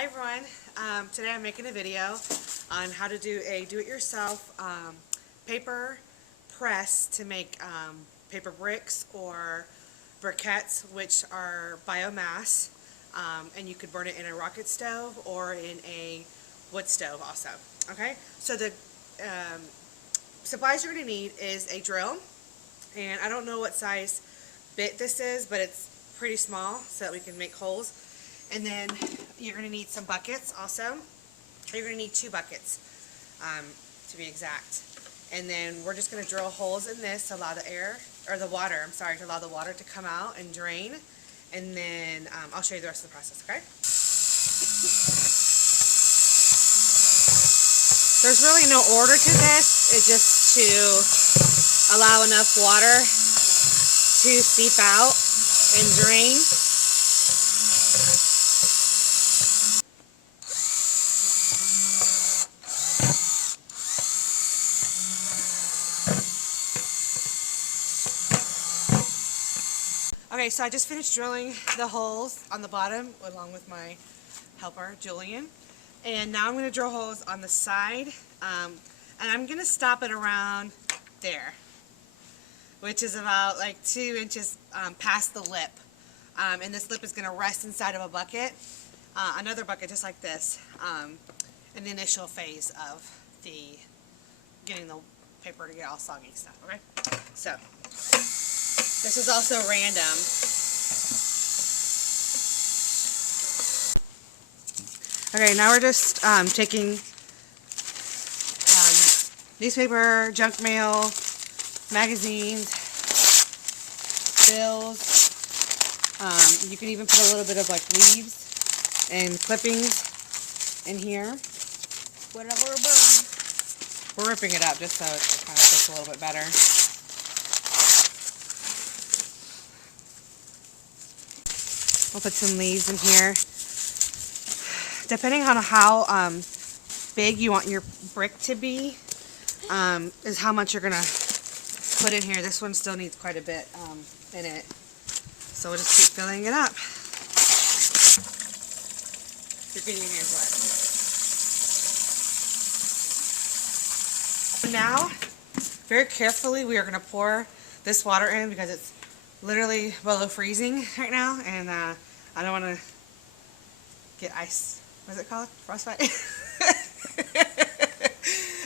Hi everyone, today I'm making a video on how to do a do-it-yourself paper press to make paper bricks or briquettes, which are biomass, and you could burn it in a rocket stove or in a wood stove also. Okay, so the supplies you're going to need is a drill, and I don't know what size bit this is, but it's pretty small so that we can make holes. And then you're going to need some buckets also. You're going to need 2 buckets to be exact. And then we're just going to drill holes in this to allow the to allow the water to come out and drain. And then I'll show you the rest of the process, okay? There's really no order to this. It's just to allow enough water to seep out and drain. Okay, so I just finished drilling the holes on the bottom along with my helper, Julian. And now I'm going to drill holes on the side, and I'm going to stop it around there, which is about like 2 inches past the lip. And this lip is going to rest inside of a bucket, another bucket just like this, in the initial phase of getting the paper to get all soggy and stuff, okay? So, this is also random. Okay, now we're just taking newspaper, junk mail, magazines, bills. You can even put a little bit of like leaves and clippings in here. Whatever we're burning. We're ripping it up just so it kind of fits a little bit better. I'll put some leaves in here. Depending on how big you want your brick to be, is how much you're going to put in here. This one still needs quite a bit in it. So we'll just keep filling it up. You're getting your hands wet. Now, very carefully, we are going to pour this water in because it's literally below freezing right now, and I don't want to get ice. What is it called? Frostbite?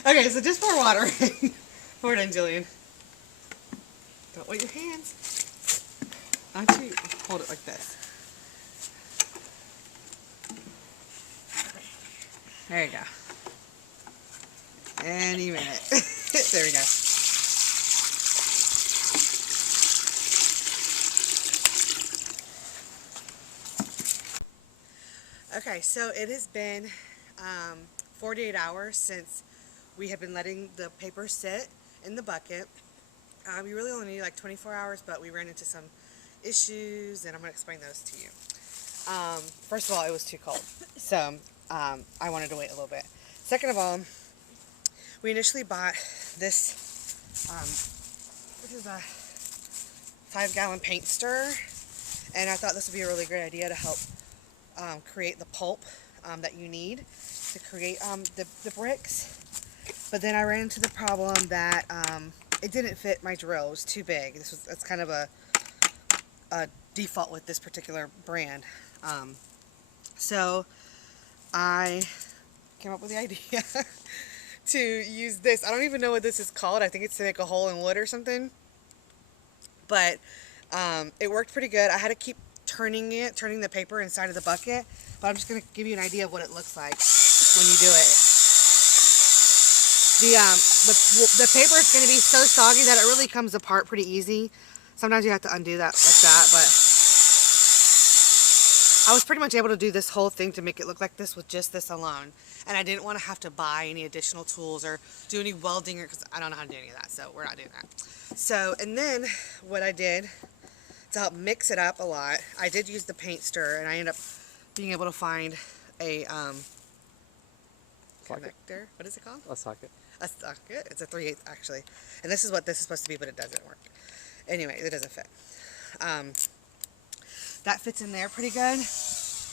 Okay, so just pour water in. Pour it in, Jillian. Don't wet your hands. Actually, hold it like this. There you go. Any minute. There we go. Okay, so it has been 48 hours since we have been letting the paper sit in the bucket. We really only need like 24 hours, but we ran into some issues, and I'm going to explain those to you. First of all, it was too cold, so I wanted to wait a little bit. Second of all, we initially bought this, this is a 5-gallon paint stirrer, and I thought this would be a really great idea to help create the pulp that you need to create the bricks. But then I ran into the problem that it didn't fit my drill. It was too big. That's kind of a default with this particular brand. So I came up with the idea to use this. I don't even know what this is called. I think it's to make a hole in wood or something. But it worked pretty good. I had to keep turning the paper inside of the bucket, but I'm just going to give you an idea of what it looks like when you do it. The paper is going to be so soggy that it really comes apart pretty easy. Sometimes you have to undo that like that, but I was pretty much able to do this whole thing to make it look like this with just this alone, and I didn't want to have to buy any additional tools or do any welding, because I don't know how to do any of that, so we're not doing that. So, and then what I did to help mix it up a lot, I did use the paint stirrer, and I ended up being able to find a connector. What is it called? A socket. A socket. It's a 3/8 actually, and this is what this is supposed to be, but it doesn't work. Anyway, it doesn't fit. That fits in there pretty good.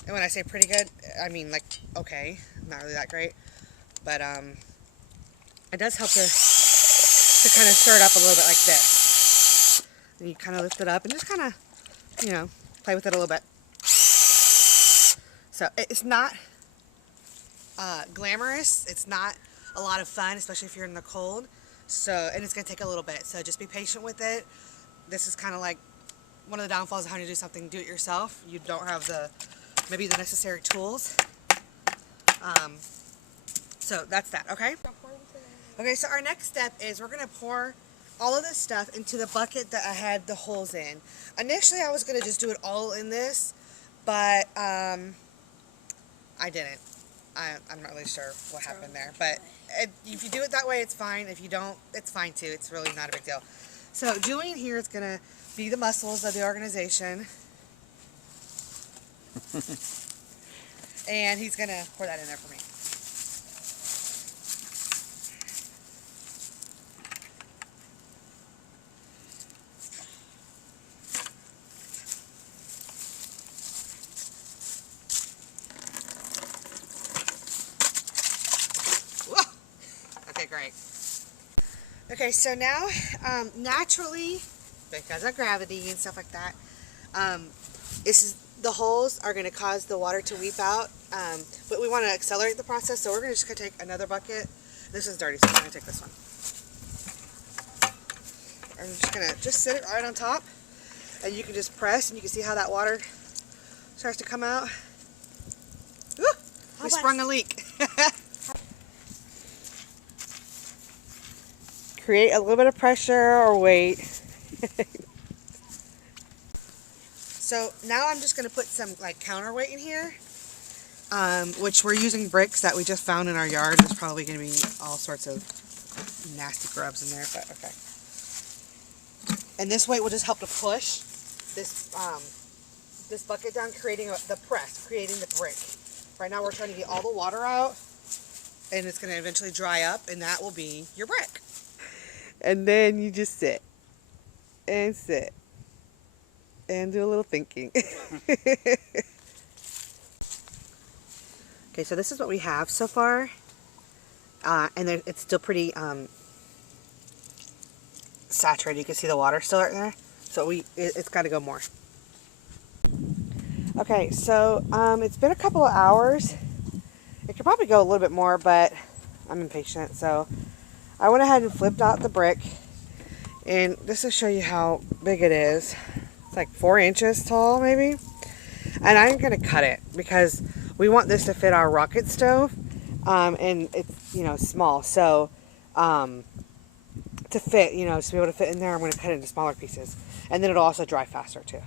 And when I say pretty good, I mean like okay, not really that great, but it does help to kind of stir it up a little bit like this. And you kind of lift it up and just kind of, you know, play with it a little bit. So it's not glamorous. It's not a lot of fun, especially if you're in the cold. So, and it's going to take a little bit. So just be patient with it. This is kind of like one of the downfalls of having to do something do it yourself. You don't have maybe the necessary tools. So that's that, okay? Okay, so our next step is we're going to pour all of this stuff into the bucket that I had the holes in. Initially, I was going to just do it all in this, but I didn't. I'm not really sure what happened there, but if you do it that way, it's fine. If you don't, it's fine too. It's really not a big deal. So Julian here is going to be the muscles of the organization. And he's going to pour that in there for me. Okay, great. Okay, so now, naturally, because of gravity and stuff like that, the holes are going to cause the water to weep out, but we want to accelerate the process, so we're going to just take another bucket. This is dirty, so I'm going to take this one. I'm just going to sit it right on top, and you can just press, and you can see how that water starts to come out. Woo! We sprung a leak. Create a little bit of pressure or weight. So now I'm just going to put some like counterweight in here, which we're using bricks that we just found in our yard. There's probably going to be all sorts of nasty grubs in there, but okay. And this weight will just help to push this this bucket down, creating the press, creating the brick. Right now we're trying to get all the water out, and it's going to eventually dry up, and that will be your brick. And then you just sit and do a little thinking. Okay, so this is what we have so far, and it's still pretty saturated. You can see the water still right there, so it's got to go more. Okay, so it's been a couple of hours. It could probably go a little bit more, but I'm impatient, so I went ahead and flipped out the brick, and just to show you how big it is, it's like 4 inches tall maybe, and I'm going to cut it because we want this to fit our rocket stove, and it's, you know, small, so to fit, you know, to be able to fit in there, I'm going to cut it into smaller pieces, and then it'll also dry faster too.